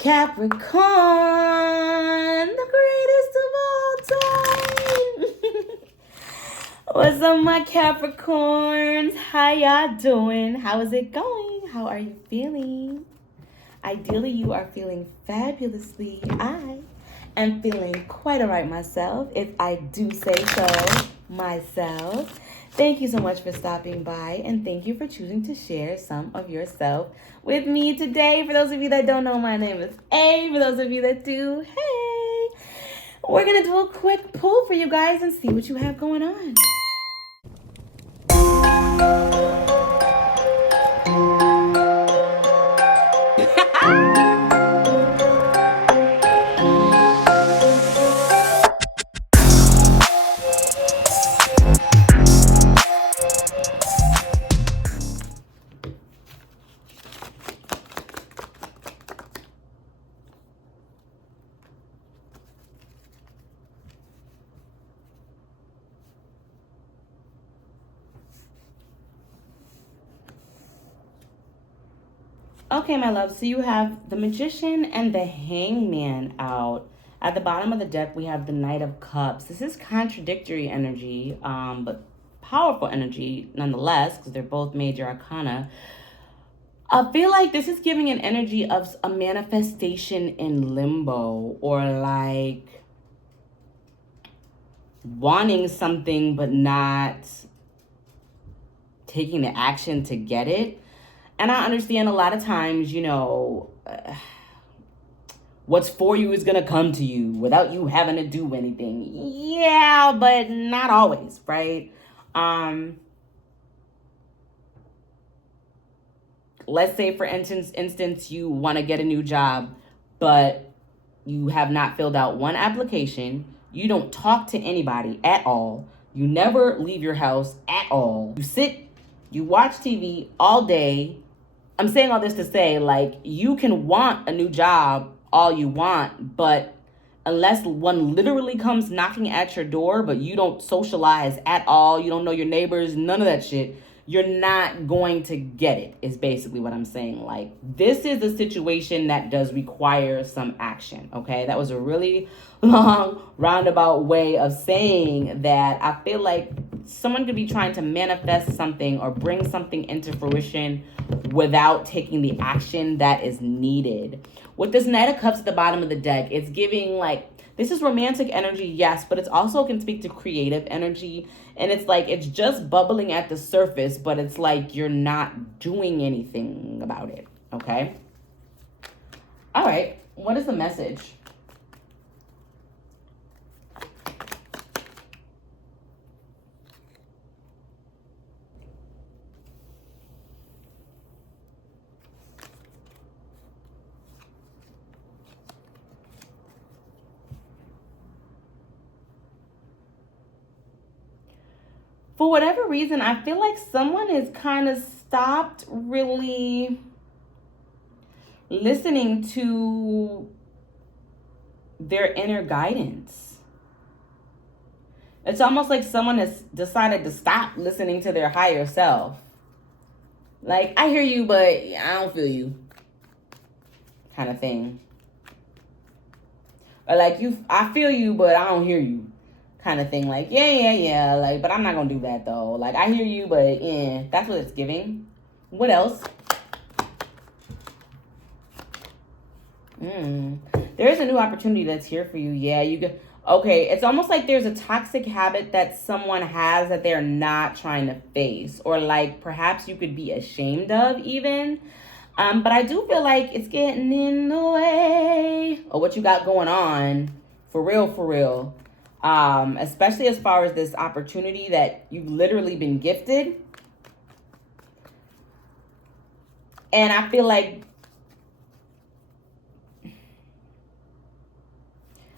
Capricorn, the greatest of all time. What's up, my Capricorns? How y'all doing? How is it going? How are you feeling? Ideally, you are feeling fabulously. I am feeling quite all right myself, if I do say so myself. Thank you so much for stopping by, and thank you for choosing to share some of yourself with me today. For those of you that don't know, my name is A. For those of you that do, hey. We're going to do a quick pull for you guys and see what you have going on. Okay, my love, so you have the Magician and the Hangman out. At the bottom of the deck, we have the Knight of Cups. This is contradictory energy, but powerful energy nonetheless, because they're both major arcana. I feel like this is giving an energy of a manifestation in limbo, or like wanting something but not taking the action to get it. And I understand a lot of times, what's for you is going to come to you without you having to do anything. Yeah, but not always, right? Let's say, for instance, you want to get a new job, but you have not filled out one application. You don't talk to anybody at all. You never leave your house at all. You watch TV all day. I'm saying all this to say, like, you can want a new job all you want, but unless one literally comes knocking at your door, but you don't socialize at all, you don't know your neighbors, none of that shit, you're not going to get it, is basically what I'm saying. Like, this is a situation that does require some action, okay? That was a really long, roundabout way of saying that I feel like someone could be trying to manifest something or bring something into fruition without taking the action that is needed. With this Knight of Cups at the bottom of the deck, it's giving, like, this is romantic energy, yes, but it's also can speak to creative energy. And it's like, it's just bubbling at the surface, but it's like you're not doing anything about it, okay? All right, what is the message? For whatever reason, I feel like someone has kind of stopped really listening to their inner guidance. It's almost like someone has decided to stop listening to their higher self. Like, I hear you, but I don't feel you, kind of thing. Or like, I feel you, but I don't hear you, kind of thing. Like, yeah, like, but I'm not gonna do that though. Like, I hear you, but yeah, that's what it's giving. What else? There is a new opportunity that's here for you. Yeah, okay, it's almost like there's a toxic habit that someone has that they're not trying to face, or like perhaps you could be ashamed of even. But I do feel like it's getting in the way of what you got going on, for real. Especially as far as this opportunity that you've literally been gifted. And I feel like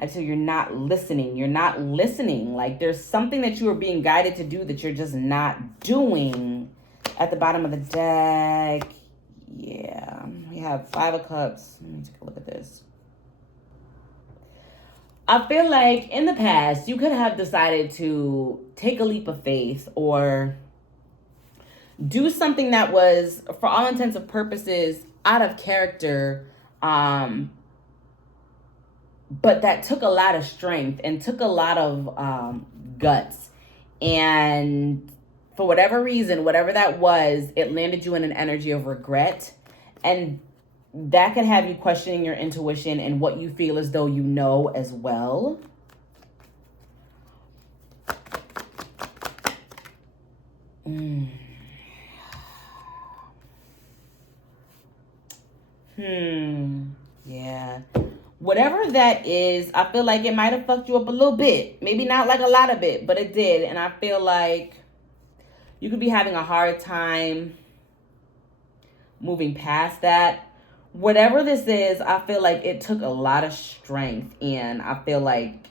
until you're not listening. Like, there's something that you are being guided to do that you're just not doing. At the bottom of the deck, yeah, we have 5 of Cups. Let me take a look at this. I feel like in the past, you could have decided to take a leap of faith or do something that was, for all intents and purposes, out of character, but that took a lot of strength and took a lot of guts. And for whatever reason, whatever that was, it landed you in an energy of regret. And that could have you questioning your intuition and what you feel as though you know as well. Yeah. Whatever that is, I feel like it might have fucked you up a little bit. Maybe not like a lot of it, but it did. And I feel like you could be having a hard time moving past that. Whatever this is, I feel like it took a lot of strength. And I feel like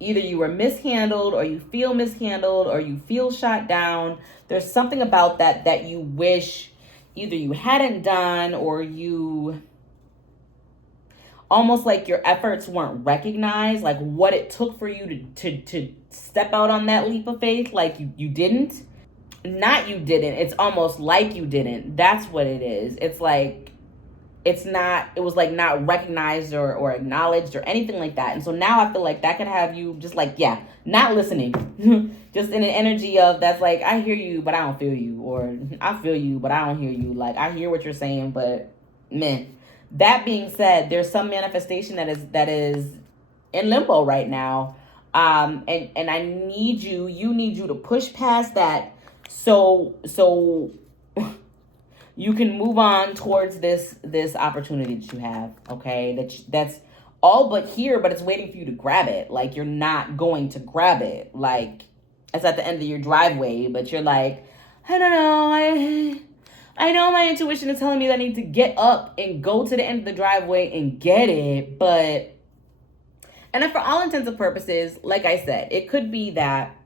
either you were mishandled or you feel mishandled or you feel shot down. There's something about that you wish either you hadn't done, or you almost like your efforts weren't recognized, like what it took for you to step out on that leap of faith. Like you didn't. Not you didn't. It's almost like you didn't. That's what it is. It's like it was like not recognized or acknowledged or anything like that. And so now I feel like that could have you just like, yeah, not listening. Just in an energy of that's like, I hear you, but I don't feel you. Or I feel you, but I don't hear you. Like, I hear what you're saying, but man. That being said, there's some manifestation that is in limbo right now. And I need you to push past that so you can move on towards this opportunity that you have, okay? That's all but here, but it's waiting for you to grab it. Like, you're not going to grab it. Like, it's at the end of your driveway, but you're like, I don't know, I know my intuition is telling me that I need to get up and go to the end of the driveway and get it, but... And for all intents and purposes, like I said, it could be that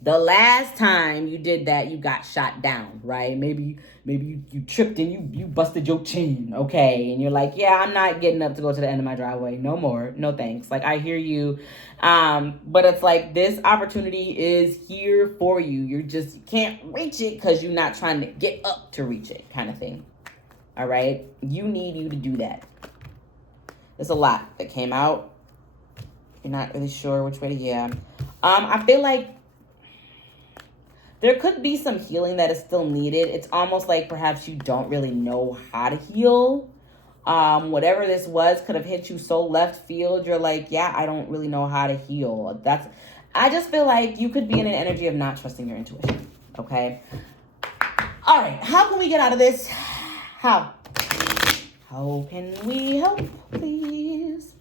the last time you did that, you got shot down, right? Maybe you tripped and you busted your chin, okay? And you're like, yeah, I'm not getting up to go to the end of my driveway. No more. No thanks. Like, I hear you. But it's like this opportunity is here for you. You can't reach it because you're not trying to get up to reach it, kind of thing. All right? You need you to do that. There's a lot that came out. You're not really sure which way to, yeah. I feel like there could be some healing that is still needed. It's almost like perhaps you don't really know how to heal. Whatever this was could have hit you so left field. You're like, yeah, I don't really know how to heal. I just feel like you could be in an energy of not trusting your intuition. Okay. All right. How can we get out of this? How can we help, please?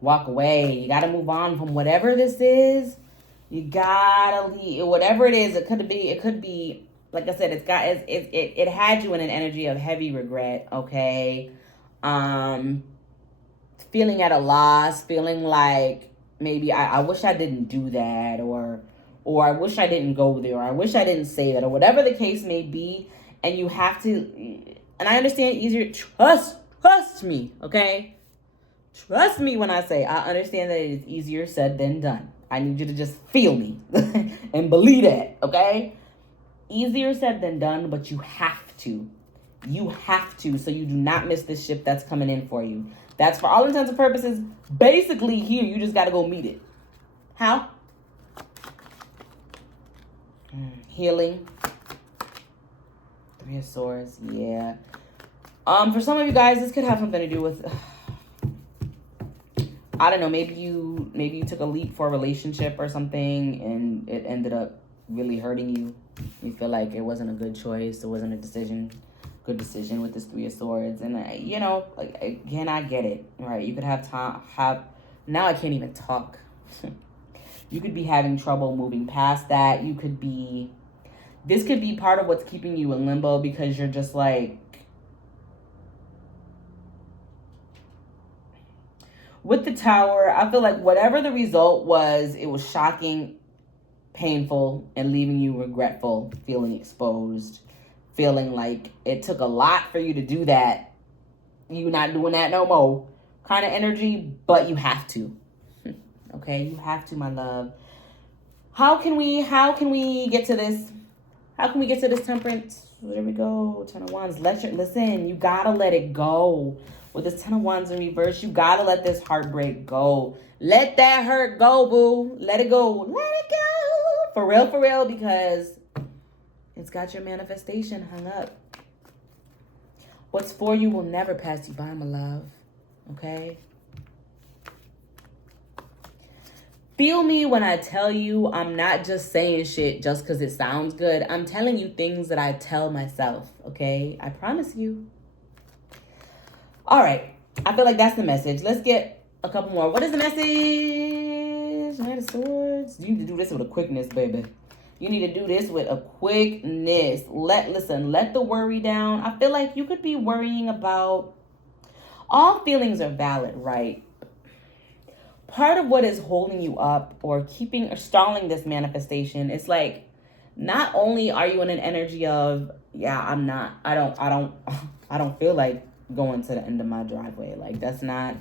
Walk away. You got to move on from whatever this is. You got to leave. Whatever it is, it could be, like I said, it had you in an energy of heavy regret, okay? Feeling at a loss, feeling like maybe I wish I didn't do that, or I wish I didn't go there, or I wish I didn't say that, or whatever the case may be. And you have to, and I understand easier, trust me, okay? Trust me when I say I understand that it is easier said than done. I need you to just feel me and believe that, okay? Easier said than done, but you have to. You have to, so you do not miss this ship that's coming in for you. That's, for all intents and purposes, basically here. You just got to go meet it. How? Healing. Three of Swords, yeah. For some of you guys, this could have something to do with... I don't know, maybe you took a leap for a relationship or something and it ended up really hurting you. You feel like it wasn't a good choice. It wasn't a good decision with this Three of Swords. And, like, again, I get it, right? You could now I can't even talk. You could be having trouble moving past that. This could be part of what's keeping you in limbo because you're just like, with the Tower, I feel like whatever the result was, it was shocking, painful, and leaving you regretful, feeling exposed, feeling like it took a lot for you to do that. You not doing that no more kind of energy, but you have to. Okay, you have to, my love. How can we get to this? How can we get to this temperance? There we go. 10 of Wands. Listen, you gotta let it go. With this 10 of Wands in reverse, you gotta let this heartbreak go. Let that hurt go, boo. Let it go. Let it go. For real, because it's got your manifestation hung up. What's for you will never pass you by, my love. Okay? Feel me when I tell you I'm not just saying shit just because it sounds good. I'm telling you things that I tell myself, okay? I promise you. All right. I feel like that's the message. Let's get a couple more. What is the message? Knight of Swords. You need to do this with a quickness, baby. You need to do this with a quickness. Let the worry down. I feel like you could be worrying about... All feelings are valid, right? Part of what is holding you up or keeping or stalling this manifestation is like, not only are you in an energy of, yeah, I don't feel like going to the end of my driveway. Like, that's not,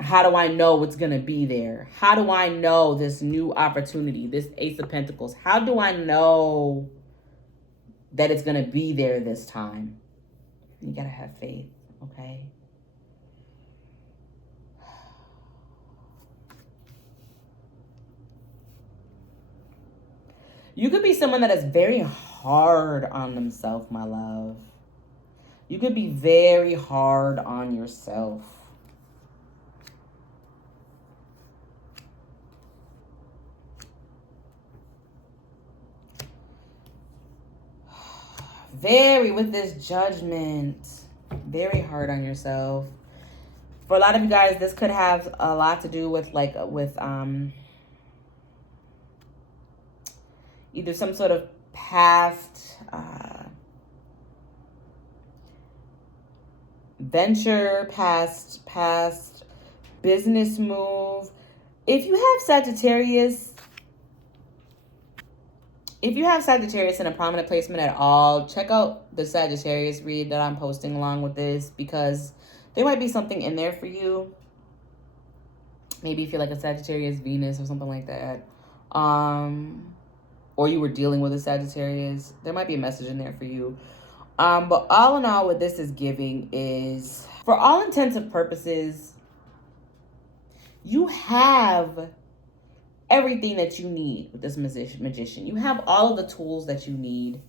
how do I know it's going to be there? How do I know this new opportunity, this Ace of Pentacles? How do I know that it's going to be there this time? You got to have faith, okay? You could be someone that is very hard on themselves, my love. You could be very hard on yourself. Very, with this Judgment, very hard on yourself. For a lot of you guys, this could have a lot to do with either some sort of past venture, past business move. If you have Sagittarius in a prominent placement at all, check out the Sagittarius read that I'm posting along with this, because there might be something in there for you. Maybe if you're like a Sagittarius Venus or something like that. Or you were dealing with a Sagittarius, there might be a message in there for you. But all in all, what this is giving is, for all intents and purposes, you have everything that you need with this magician. You have all of the tools that you need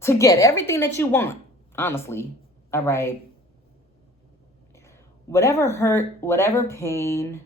to get everything that you want, honestly. All right. Whatever hurt, whatever pain,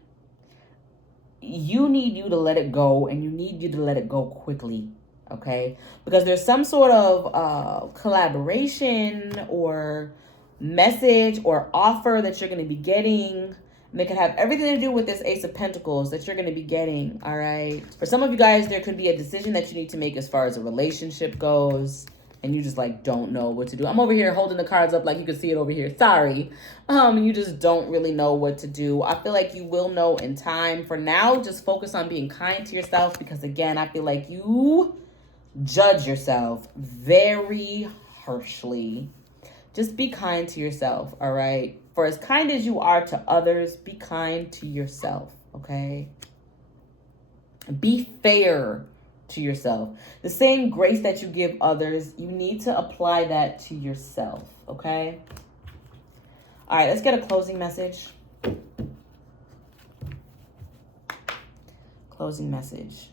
you need you to let it go, and you need you to let it go quickly, okay? Because there's some sort of collaboration or message or offer that you're going to be getting. And they could have everything to do with this Ace of Pentacles that you're going to be getting, all right? For some of you guys, there could be a decision that you need to make as far as a relationship goes, and you just like don't know what to do. I'm over here holding the cards up like you can see it over here. Sorry. You just don't really know what to do. I feel like you will know in time. For now, just focus on being kind to yourself, because again, I feel like you judge yourself very harshly. Just be kind to yourself, all right? For as kind as you are to others, be kind to yourself, okay? Be fair to yourself. The same grace that you give others, you need to apply that to yourself, okay? All right, let's get a closing message. Closing message.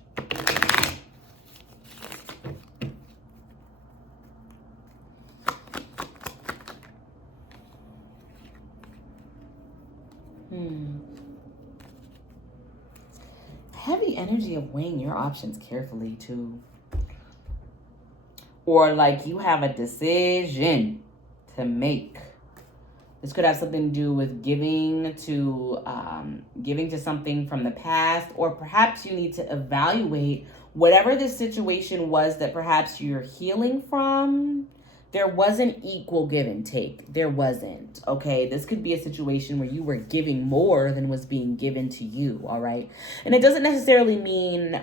Heavy energy of weighing your options carefully too. Or like you have a decision to make. This could have something to do with giving to something from the past, or perhaps you need to evaluate whatever this situation was that perhaps you're healing from. There wasn't equal give and take. There wasn't, okay? This could be a situation where you were giving more than was being given to you, all right? And it doesn't necessarily mean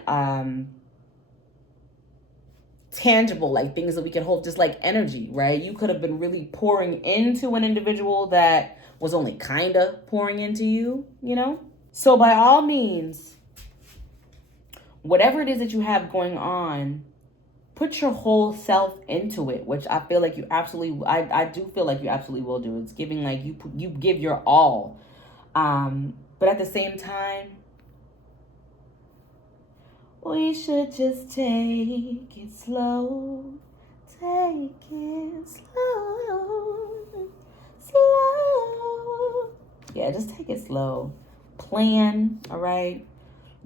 tangible, like things that we can hold, just like energy, right? You could have been really pouring into an individual that was only kind of pouring into you, you know? So by all means, whatever it is that you have going on, put your whole self into it, which I feel like you absolutely, I do feel like you absolutely will do. It's giving like you give your all. But at the same time, we should just take it slow. Take it slow. Slow. Yeah, just take it slow. Plan, all right?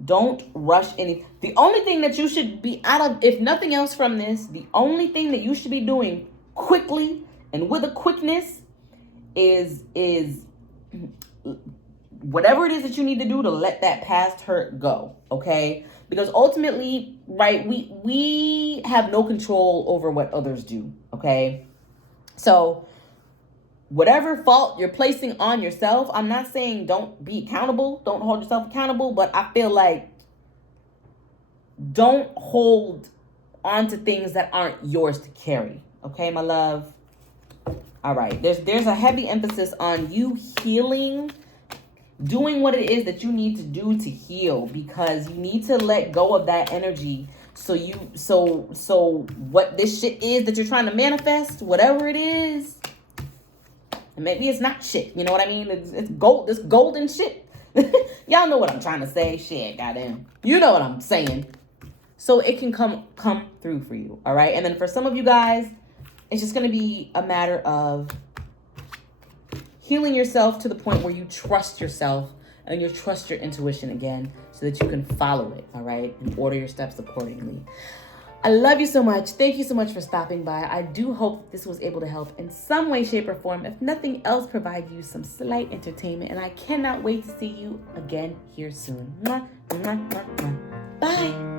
Don't rush any. The only thing that you should be out of, if nothing else from this, the only thing that you should be doing quickly and with a quickness is whatever it is that you need to do to let that past hurt go, okay? Because ultimately, right, we have no control over what others do, okay? So whatever fault you're placing on yourself, I'm not saying don't be accountable, don't hold yourself accountable, but I feel like don't hold on to things that aren't yours to carry. Okay, my love? All right, there's a heavy emphasis on you healing, doing what it is that you need to do to heal, because you need to let go of that energy. So what this shit is that you're trying to manifest, whatever it is, and maybe it's not shit. You know what I mean? It's gold. This golden shit. Y'all know what I'm trying to say. Shit, goddamn. You know what I'm saying. So it can come through for you. All right. And then for some of you guys, it's just going to be a matter of healing yourself to the point where you trust yourself and you trust your intuition again, so that you can follow it. All right. And order your steps accordingly. I love you so much. Thank you so much for stopping by. I do hope this was able to help in some way, shape, or form. If nothing else, provide you some slight entertainment. And I cannot wait to see you again here soon. Mwah, mwah, mwah, mwah. Bye.